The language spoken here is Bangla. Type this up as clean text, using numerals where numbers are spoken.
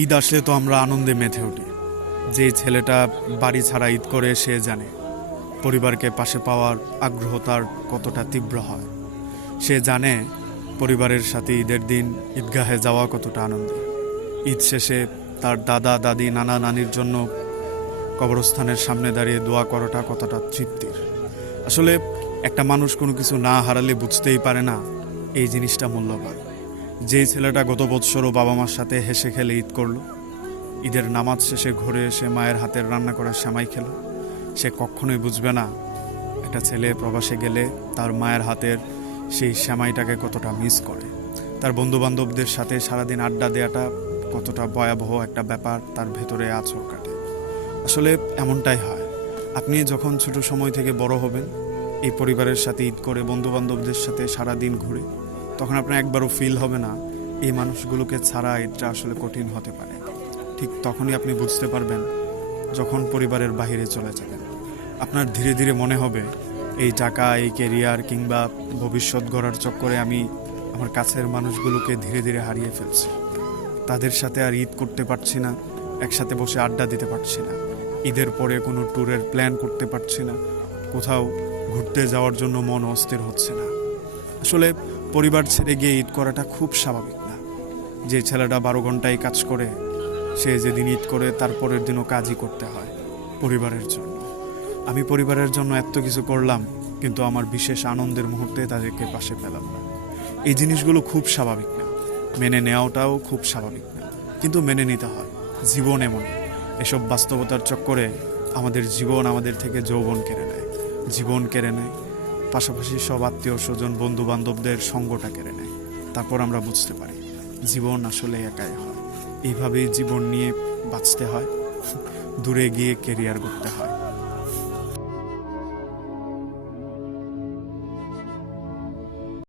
ঈদ আসলে তো আমরা আনন্দে মেতে উঠি। যে ছেলেটা বাড়ি ছাড়া ঈদ করে সে জানে পরিবারকে পাশে পাওয়ার আগ্রহ তার কতটা তীব্র হয়। সে জানে পরিবারের সাথে ঈদের দিন ঈদগাহে যাওয়া কতটা আনন্দের। ঈদ শেষে তার দাদা দাদি নানা নানির জন্য কবরস্থানের সামনে দাঁড়িয়ে দোয়া করাটা কতটা তৃপ্তির। আসলে একটা মানুষ কোনো কিছু না হারালে বুঝতেই পারে না এই জিনিসটা মূল্যবান। যেই ছেলেটা গত বৎসরও বাবা মার সাথে হেসে খেলে ঈদ করলো, ঈদের নামাজ শেষে ঘরে এসে মায়ের হাতের রান্না করা সেমাই খেলো, সে কখনোই বুঝবে না একটা ছেলে প্রবাসে গেলে তার মায়ের হাতের সেই সেমাইটাকে কতটা মিস করে। তার বন্ধু বান্ধবদের সাথে সারাদিন আড্ডা দেওয়াটা কতটা ভয়াবহ একটা ব্যাপার তার ভেতরে আছর কাটে। আসলে এমনটাই হয়। আপনি যখন ছোট সময় থেকে বড় হবেন, এই পরিবারের সাথে ঈদ করে বন্ধু বান্ধবদের সাথে সারাদিন ঘুরে, তখন আপনার একবারও ফিল হবে না এই মানুষগুলোকে ছাড়া এটা আসলে কঠিন হতে পারে। ঠিক তখনই আপনি বুঝতে পারবেন যখন পরিবারের বাইরে চলে যাবেন। আপনার ধীরে ধীরে মনে হবে এই টাকা, এই ক্যারিয়ার কিংবা ভবিষ্যৎ গড়ার চক্করে আমি আমার কাছের মানুষগুলোকে ধীরে ধীরে হারিয়ে ফেলছি। তাদের সাথে আর ঈদ করতে পারছি না, একসাথে বসে আড্ডা দিতে পারছি না, ঈদের পরে কোনো ট্যুরের প্ল্যান করতে পারছি না, কোথাও ঘুরতে যাওয়ার জন্য মন অস্থির হচ্ছে না। আসলে পরিবার ছেড়ে গিয়ে ঈদ করাটা খুব স্বাভাবিক না। যে ছেলেটা 12 ঘন্টায় কাজ করে, সে যেদিন ঈদ করে তার পরের দিনও কাজই করতে হয় পরিবারের জন্য। আমি পরিবারের জন্য এত কিছু করলাম, কিন্তু আমার বিশেষ আনন্দের মুহূর্তে তাদেরকে পাশে পেলাম না। এই জিনিসগুলো খুব স্বাভাবিক না, মেনে নেওয়াটাও খুব স্বাভাবিক না, কিন্তু মেনে নিতে হয়। জীবন এমনই, এসব বাস্তবতার চক্করে আমাদের জীবন আমাদের থেকে যৌবন কেড়ে নেয়, জীবন কেড়ে নেয়, পাশাপাশি সব আত্মীয় স্বজন বন্ধু বান্ধবদের সঙ্গটা কেড়ে নেয়। তারপর আমরা বুঝতে পারি জীবন আসলে একাই হয়। এইভাবেই জীবন নিয়ে বাঁচতে হয়, দূরে গিয়ে কেরিয়ার করতে হয়।